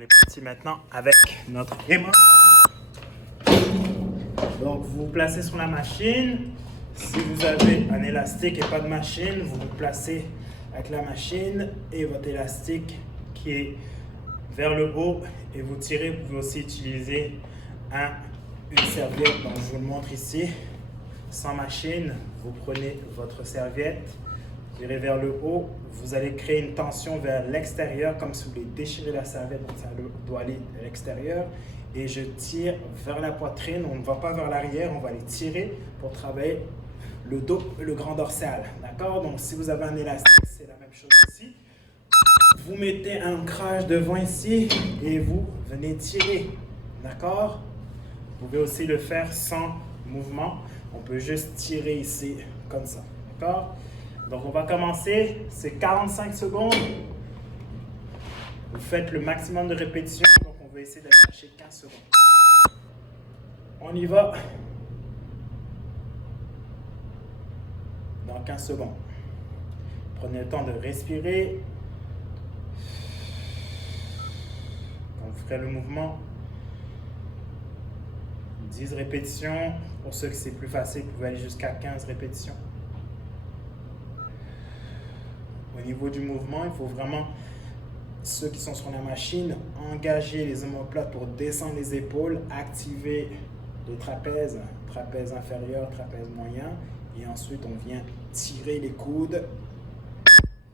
On est parti maintenant avec notre aimant. Donc vous vous placez sur la machine. Si vous avez un élastique et pas de machine, vous vous placez avec la machine et votre élastique qui est vers le haut et vous tirez. Vous pouvez aussi utiliser une serviette, donc je vous le montre ici. Sans machine, vous prenez votre serviette, vous tirez vers le haut, vous allez créer une tension vers l'extérieur comme si vous voulez déchirer la serviette, donc ça doit aller à l'extérieur. Et je tire vers la poitrine, on ne va pas vers l'arrière, on va aller tirer pour travailler le dos et le grand dorsal. D'accord? Donc si vous avez un élastique, c'est la même chose ici. Vous mettez un ancrage devant ici et vous venez tirer. D'accord? Vous pouvez aussi le faire sans mouvement. On peut juste tirer ici comme ça. D'accord? Donc on va commencer. C'est 45 secondes. Vous faites le maximum de répétitions. Donc on va essayer d'aller chercher 15 secondes. On y va. Dans 15 secondes. Prenez le temps de respirer. Quand vous ferez le mouvement, 10 répétitions. Pour ceux que c'est plus facile, vous pouvez aller jusqu'à 15 répétitions. Au niveau du mouvement, il faut vraiment, ceux qui sont sur la machine, engager les omoplates pour descendre les épaules, activer les trapèzes, trapèze inférieur, trapèze moyen, et ensuite on vient tirer les coudes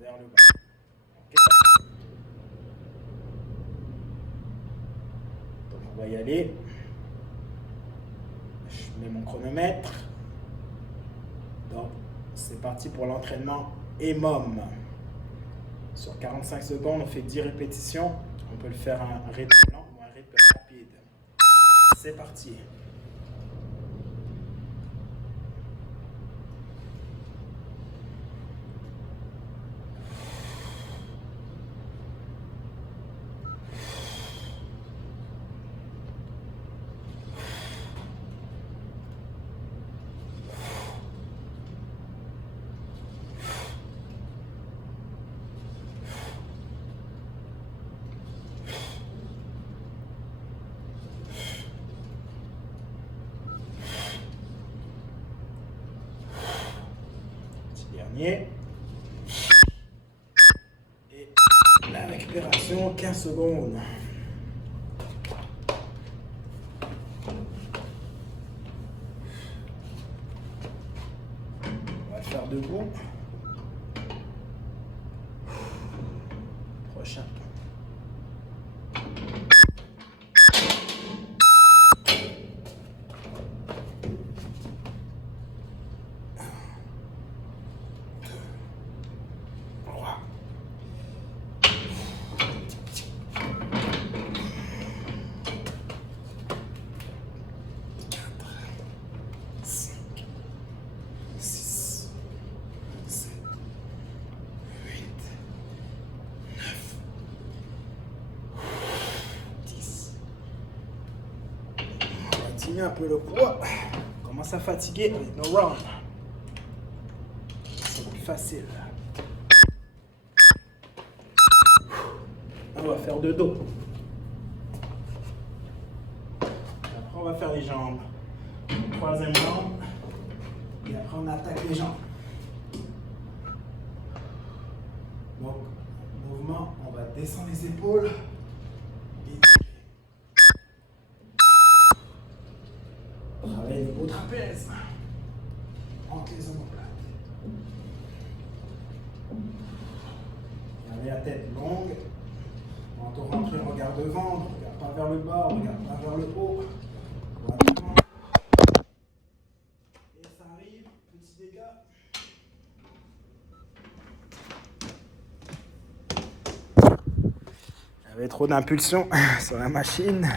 vers le bas. Okay. Donc on va y aller. Je mets mon chronomètre. Donc, c'est parti pour l'entraînement EMOM. Sur 45 secondes, on fait 10 répétitions. On peut le faire à un rythme lent ou un rythme rapide. C'est parti. Dernier. Et la récupération, 15 secondes. On va le faire debout. Prochain. Un peu le poids, on commence à fatiguer avec nos rounds. C'est plus facile. On va faire de dos. Après, on va faire les jambes. Troisième jambe. Et après, on attaque les jambes. Donc, mouvement, on va descendre les épaules. Travailler les beaux trapèzes entre les omoplates. Gardez la tête longue. Quand on rentre, on regarde devant, on ne regarde pas vers le bas, on ne regarde pas vers le haut. Voilà. Et ça arrive, petit dégât. J'avais trop d'impulsion sur la machine.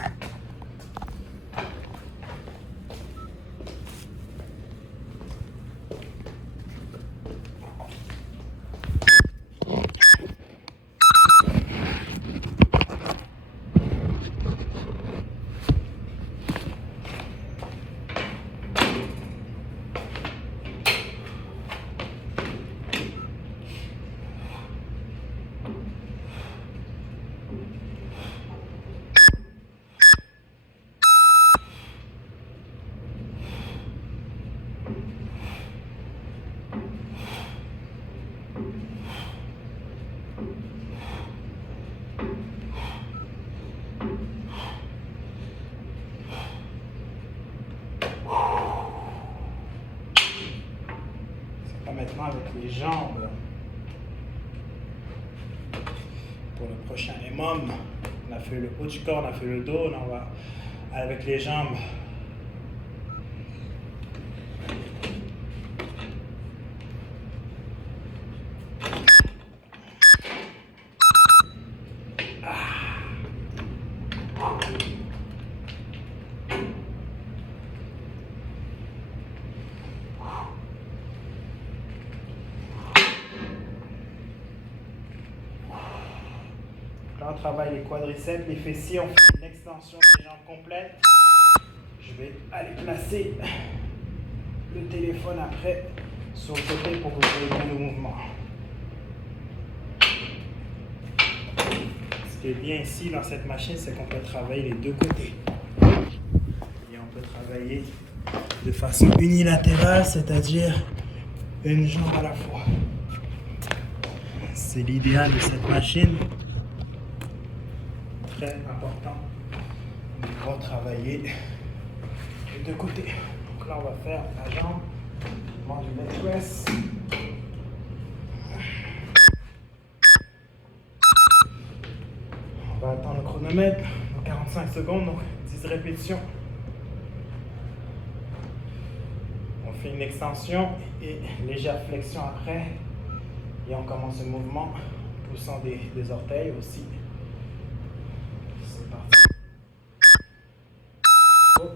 maintenant avec les jambes. Pour le prochain EMOM, on a fait le haut du corps, on a fait le dos, là on va avec les jambes. Là, on travaille les quadriceps, les fessiers, on fait une extension des jambes complètes. Je vais aller placer le téléphone après sur le côté pour que vous ayez bien le mouvement. Ce qui est bien ici dans cette machine, c'est qu'on peut travailler les deux côtés. Et on peut travailler de façon unilatérale, c'est-à-dire une jambe à la fois. C'est l'idéal de cette machine. Très important de pouvoir travailler les deux côtés. Donc là, on va faire la jambe, mouvement du leg press. On va attendre le chronomètre, dans 45 secondes, donc 10 répétitions. On fait une extension et légère flexion après. Et on commence le mouvement, poussant des orteils aussi. C'est parti. Oh.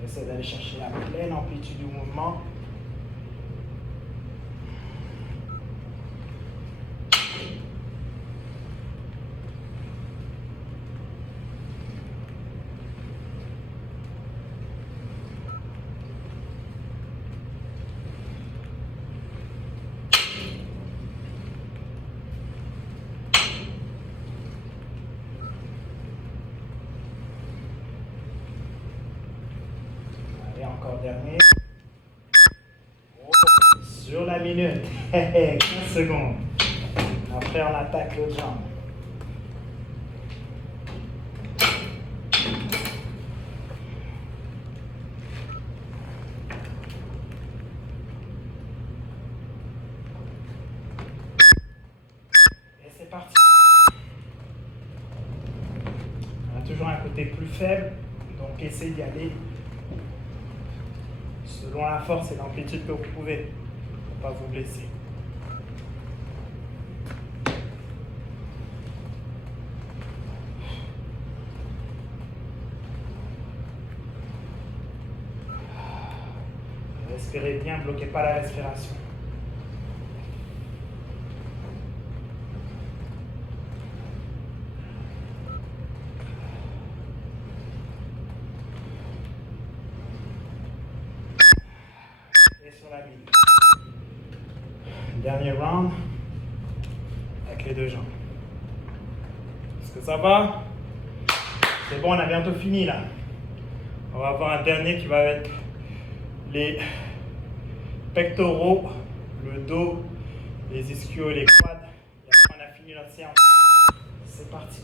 On essaie d'aller chercher la pleine amplitude du mouvement. Encore dernier. Oh, sur la minute. 15 secondes. Après, on attaque l'autre jambe. Et c'est parti. On a toujours un côté plus faible, donc essayez d'y aller selon la force et l'amplitude que vous pouvez, pour ne pas vous blesser. Respirez bien, ne bloquez pas la respiration. Sur la bille. Dernier round avec les deux jambes. Est-ce que ça va? C'est bon, on a bientôt fini là. On va avoir un dernier qui va être les pectoraux, le dos, les ischios et les quads. Et après, on a fini notre séance. C'est parti.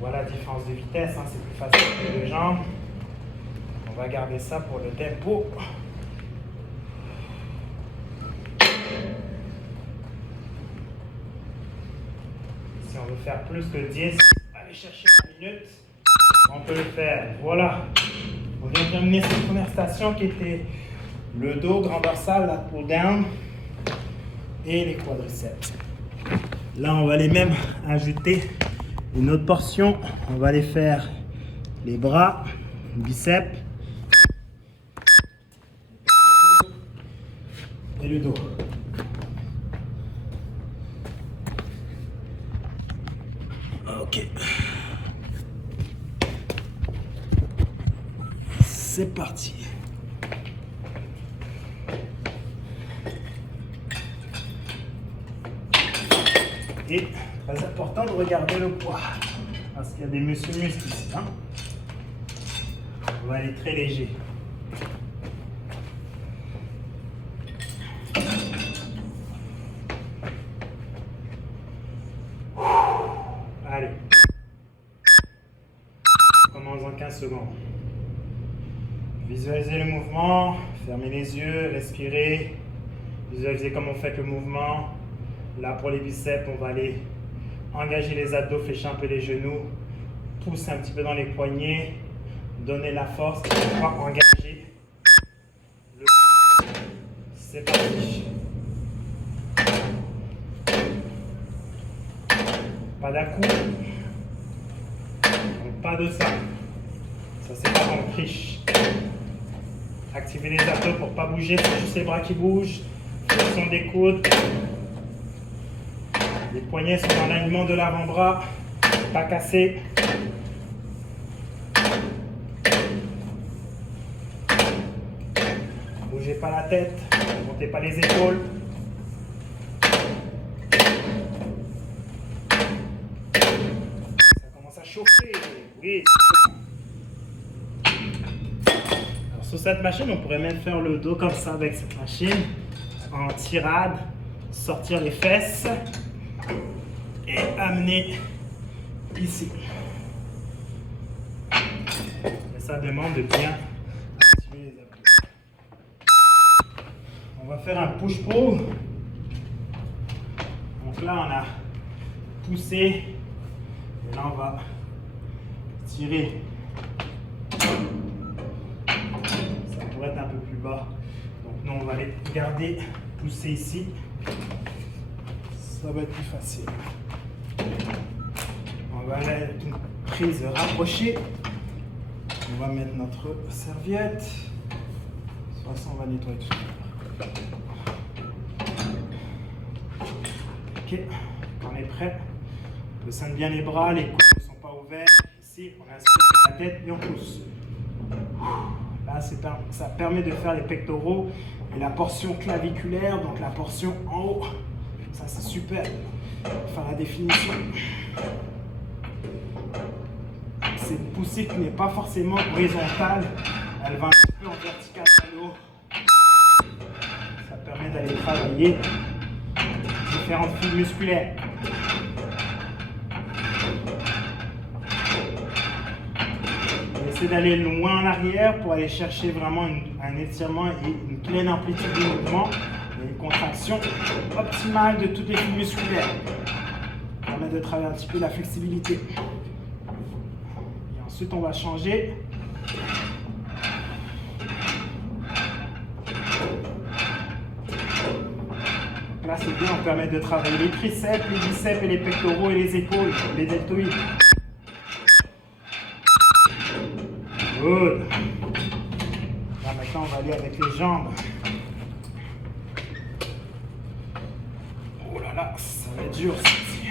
Voilà la différence de vitesse, hein, c'est plus facile que les jambes. On va garder ça pour le tempo. Si on veut faire plus que 10, allez chercher la minute. On peut le faire. Voilà. On vient de terminer cette première station qui était le dos, grand dorsal, la pull down et les quadriceps. Là, on va les même ajouter une autre portion. On va aller faire les bras, biceps et le dos. Ok. C'est parti. Et Très important de regarder le poids. Parce qu'il y a des muscles ici. Hein. On va aller très léger. Allez. On commence en 15 secondes. Visualisez le mouvement, fermez les yeux, respirez. Visualisez comment on fait le mouvement. Là, pour les biceps, on va aller engager les abdos, fléchir un peu les genoux, pousser un petit peu dans les poignets, donner la force, engager. C'est parti. Pas d'un-coup. Pas de ça. Ça, c'est pas qu'on triche. Activez les abdos pour ne pas bouger, c'est juste les bras qui bougent. Flexion des coudes. Les poignets sont dans l'alignement de l'avant-bras, pas cassés. Bougez pas la tête, ne montez pas les épaules. Ça commence à chauffer, oui. Alors, sur cette machine, on pourrait même faire le dos comme ça avec cette machine, en tirade, sortir les fesses. Et amener ici. Et ça demande de bien activer les abdos. On va faire un push-pull. Donc là, on a poussé. Et là, on va tirer. Ça pourrait être un peu plus bas. Donc nous, on va aller garder, pousser ici. Ça va être plus facile. On va aller avec une prise rapprochée. On va mettre notre serviette. De toute façon, on va nettoyer tout ça. Ok, quand on est prêt, on descend bien les bras, les coudes ne sont pas ouverts. Ici, on inspire la tête et on pousse. Là, ça permet de faire les pectoraux et la portion claviculaire, donc la portion en haut. Ça, c'est super. Faire la définition. C'est une poussée qui n'est pas forcément horizontale. Elle va un petit peu en vertical vers le haut. Ça permet d'aller travailler différentes fibres musculaires. Essayez d'aller loin en arrière pour aller chercher vraiment un étirement et une pleine amplitude du mouvement. Une contraction optimale de toutes les fibres musculaires. Ça permet de travailler un petit peu la flexibilité. Et ensuite, on va changer. Donc là, c'est bien, on permet de travailler les triceps, les biceps et les pectoraux et les épaules, les deltoïdes. Good. Là, maintenant, on va aller avec les jambes. Là, ça va être dur ceci.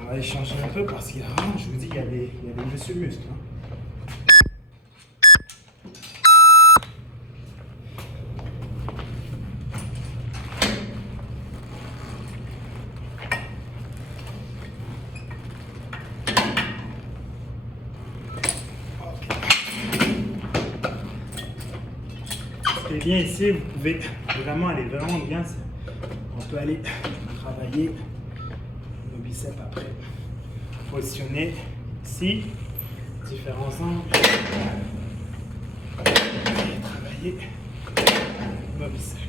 On va échanger un peu parce qu'il y a, je vous dis, il y a des muscles. Hein. Ce qui est bien ici, vous pouvez vraiment aller vraiment bien. On peut aller travailler nos biceps après. Positionner ici, différents angles. Et travailler nos biceps.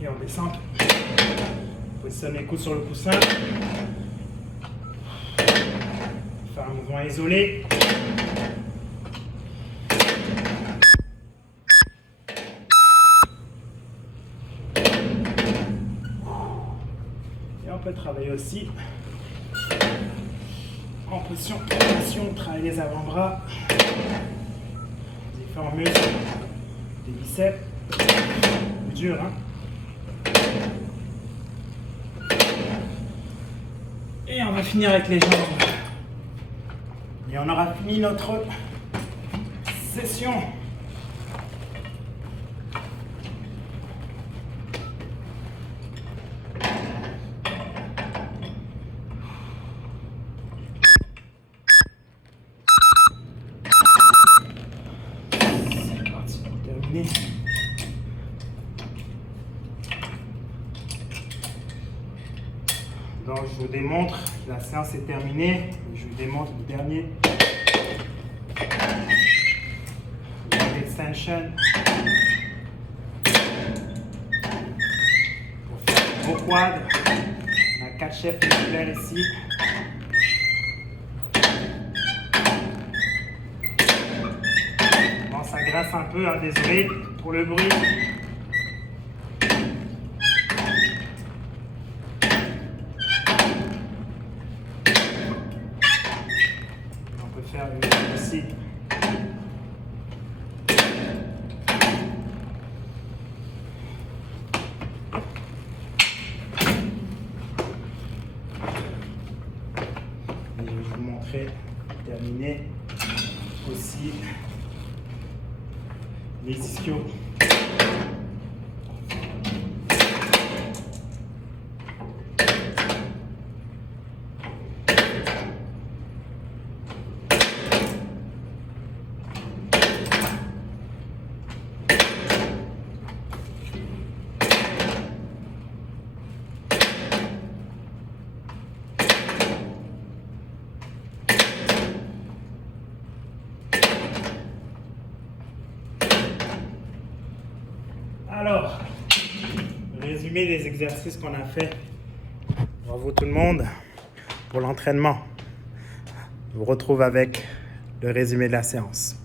Et on descend. Positionne les coudes sur le coussin. Faire un mouvement isolé. Et on peut travailler aussi en position de rotation, travailler les avant-bras, différents muscles, des biceps. C'est dur, hein? Et on va finir avec les jambes. Et on aura fini notre session. C'est parti pour terminer. Donc je vous démontre, la séance est terminée. Je vous démontre le dernier. Leg extension. Pour faire un gros quad, on a 4 chefs musculaires ici. Bon, ça grasse un peu, hein, désolé pour le bruit. On peut faire une autre aussi. Et je vais vous montrer, terminer aussi les ischios. Alors, résumé des exercices qu'on a fait. Bravo tout le monde pour l'entraînement. Je vous retrouve avec le résumé de la séance.